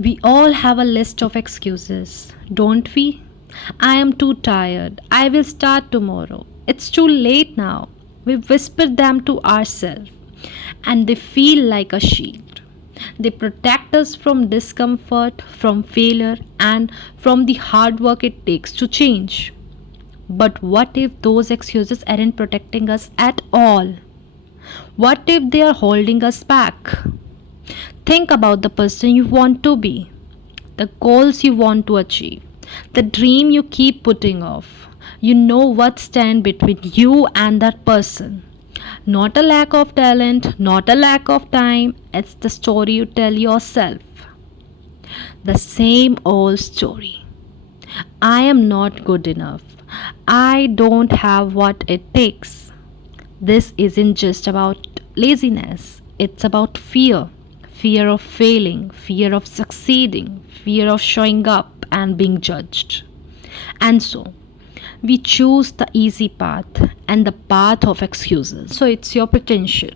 We all have a list of excuses, don't we? I am too tired. I will start tomorrow. It's too late now. We whisper them to ourselves, and they feel like a shield. They protect us from discomfort, from failure, and from the hard work it takes to change. But what if those excuses aren't protecting us at all? What if they are holding us back? Think about the person you want to be, the goals you want to achieve, the dream you keep putting off. You know what stands between you and that person. Not a lack of talent, not a lack of time, it's the story you tell yourself. The same old story. I am not good enough. I don't have what it takes. This isn't just about laziness, it's about fear. Fear of failing, fear of succeeding, fear of showing up and being judged. And so, we choose the easy path and the path of excuses. So, it's your potential.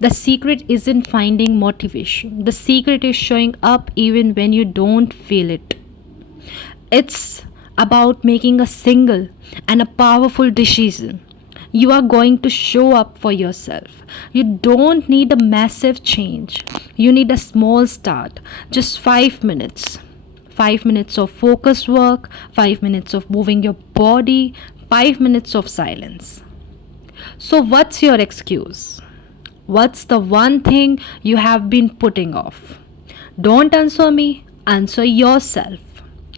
The secret isn't finding motivation, the secret is showing up even when you don't feel it. It's about making a single and a powerful decision. You are going to show up for yourself. You don't need a massive change. You need a small start. Just 5 minutes. 5 minutes of focused work, 5 minutes of moving your body, 5 minutes of silence. So, what's your excuse? What's the one thing you have been putting off? Don't answer me, answer yourself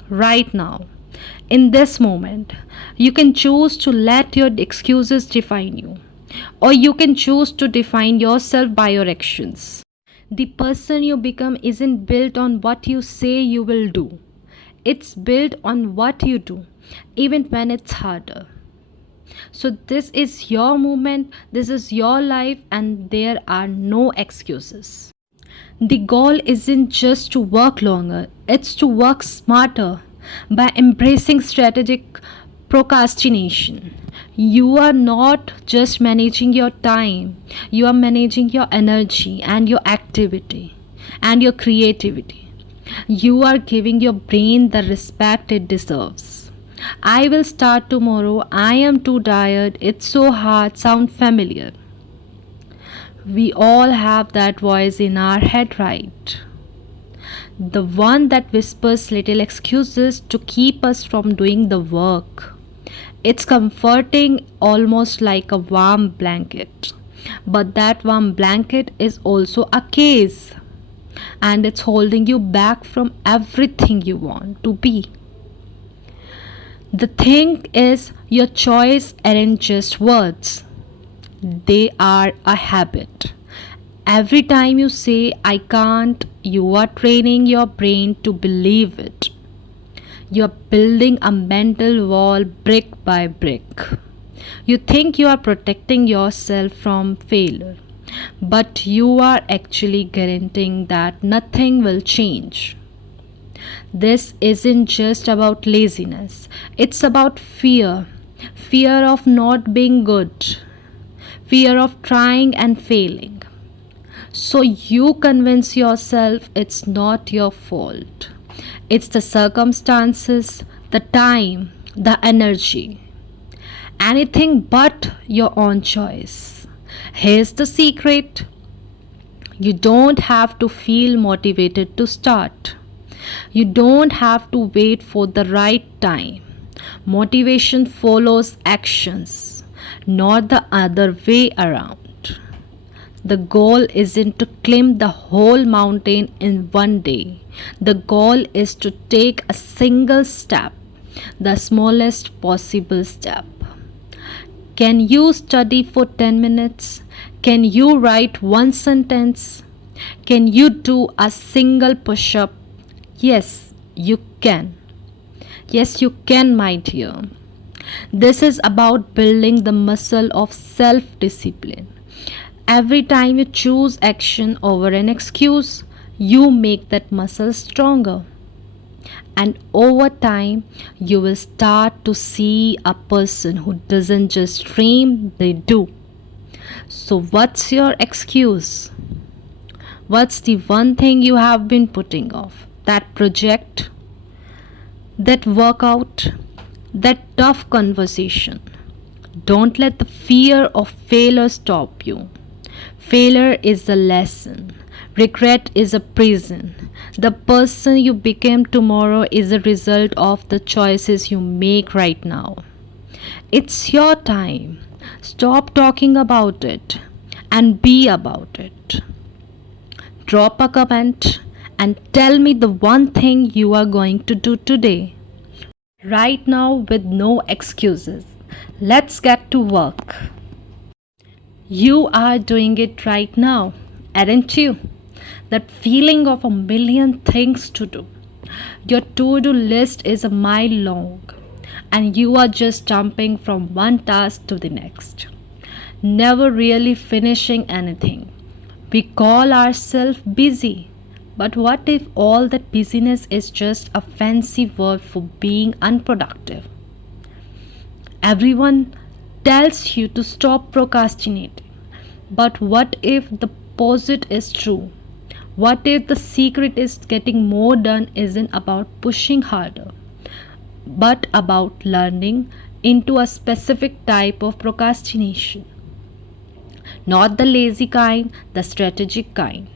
right now. In this moment, you can choose to let your excuses define you, or you can choose to define yourself by your actions. The person you become isn't built on what you say you will do, it's built on what you do, even when it's harder. So, this is your movement, this is your life, and there are no excuses. The goal isn't just to work longer, it's to work smarter by embracing strategic procrastination. You are not just managing your time, you are managing your energy and your activity and your creativity. You are giving your brain the respect it deserves. I will start tomorrow. I am too tired. It's so hard. Sound familiar? We all have that voice in our head, right? The one that whispers little excuses to keep us from doing the work. It's comforting, almost like a warm blanket. But that warm blanket is also a case, and it's holding you back from everything you want to be. The thing is, your choice aren't just words, they are a habit. Every time you say, I can't, you are training your brain to believe it. You are building a mental wall brick by brick. You think you are protecting yourself from failure, but you are actually guaranteeing that nothing will change. This isn't just about laziness, it's about fear. Fear of not being good, fear of trying and failing. So you convince yourself it's not your fault. It's the circumstances, the time, the energy. Anything but your own choice. Here's the secret: you don't have to feel motivated to start. You don't have to wait for the right time. Motivation follows actions, not the other way around. The goal isn't to climb the whole mountain in one day. The goal is to take a single step, the smallest possible step. Can you study for 10 minutes? Can you write one sentence? Can you do a single push up? Yes, you can. Yes, you can, my dear. This is about building the muscle of self discipline. Every time you choose action over an excuse, you make that muscle stronger. And over time, you will start to see a person who doesn't just dream, they do. So, what's your excuse? What's the one thing you have been putting off? that project, that workout, that tough conversation. Don't let the fear of failure stop you. Failure is a lesson. Regret is a prison. The person you become tomorrow is a result of the choices you make right now. It's your time. Stop talking about it and be about it. Drop a comment and tell me the one thing you are going to do today. Right now, with no excuses. Let's get to work. You are doing it right now, aren't you? That feeling of a million things to do. Your to do list is a mile long, and you are just jumping from one task to the next, never really finishing anything. We call ourselves busy, but what if all that busyness is just a fancy word for being unproductive? Everyone tells you to stop procrastinating. But what if the opposite is true? What if the secret is getting more done isn't about pushing harder, but about learning into a specific type of procrastination? Not the lazy kind, the strategic kind.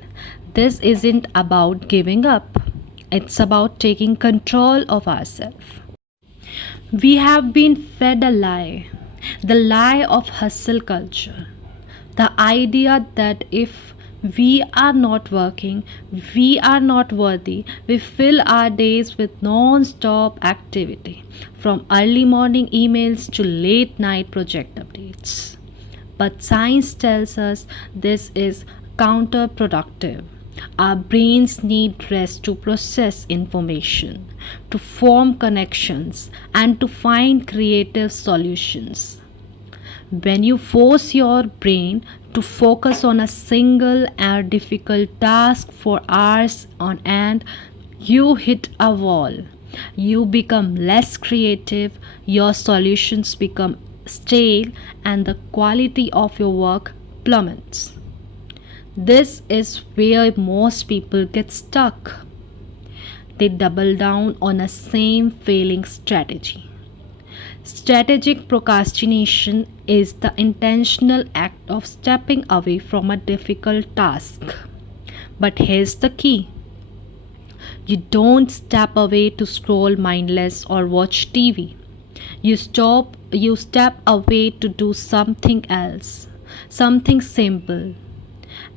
This isn't about giving up, it's about taking control of ourselves. We have been fed a lie, the lie of hustle culture. The idea that if we are not working, we are not worthy. We fill our days with non stop activity, from early morning emails to late night project updates. But science tells us this is counterproductive. Our brains need rest to process information, to form connections, and to find creative solutions. When you force your brain to focus on a single and difficult task for hours on end, you hit a wall. You become less creative, your solutions become stale, and the quality of your work plummets. This is where most people get stuck. They double down on a same failing strategy. Strategic procrastination is the intentional act of stepping away from a difficult task. But here's the key: you don't step away to scroll mindless or watch TV. You step away to do something else, something simple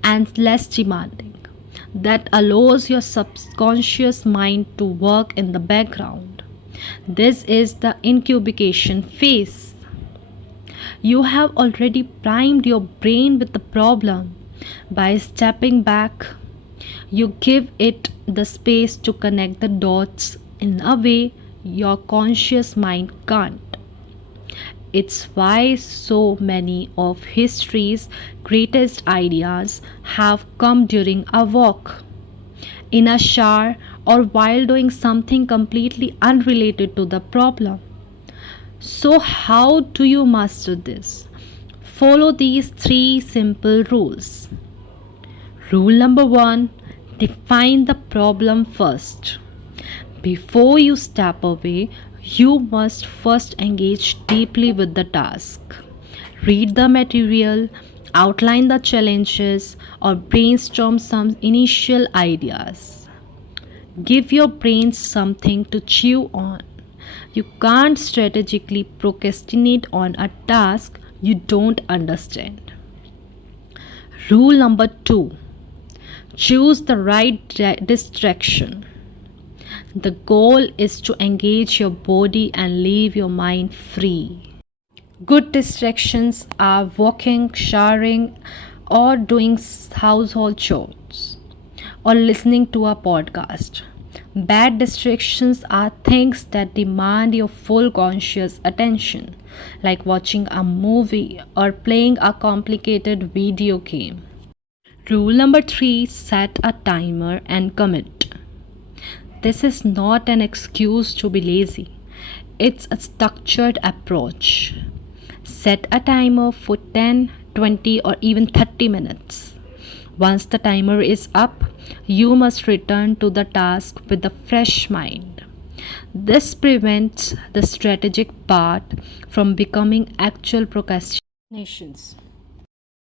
and less demanding, that allows your subconscious mind to work in the background. This is the incubation phase. You have already primed your brain with the problem. By stepping back, you give it the space to connect the dots in a way your conscious mind can't. It's why so many of history's greatest ideas have come during a walk, in a shower, or while doing something completely unrelated to the problem. So, how do you master this? Follow these three simple rules. Rule number one: define the problem first. Before you step away, you must first engage deeply with the task. Read the material, outline the challenges, or brainstorm some initial ideas. Give your brain something to chew on. You can't strategically procrastinate on a task you don't understand. Rule number two: choose the right distraction. The goal is to engage your body and leave your mind free. Good distractions are walking, showering, or doing household chores, or listening to a podcast. Bad distractions are things that demand your full conscious attention, like watching a movie or playing a complicated video game. Rule number three: set a timer and commit. This is not an excuse to be lazy, it's a structured approach. Set a timer for 10, 20, or even 30 minutes. Once the timer is up, you must return to the task with a fresh mind. This prevents the strategic part from becoming actual procrastinations.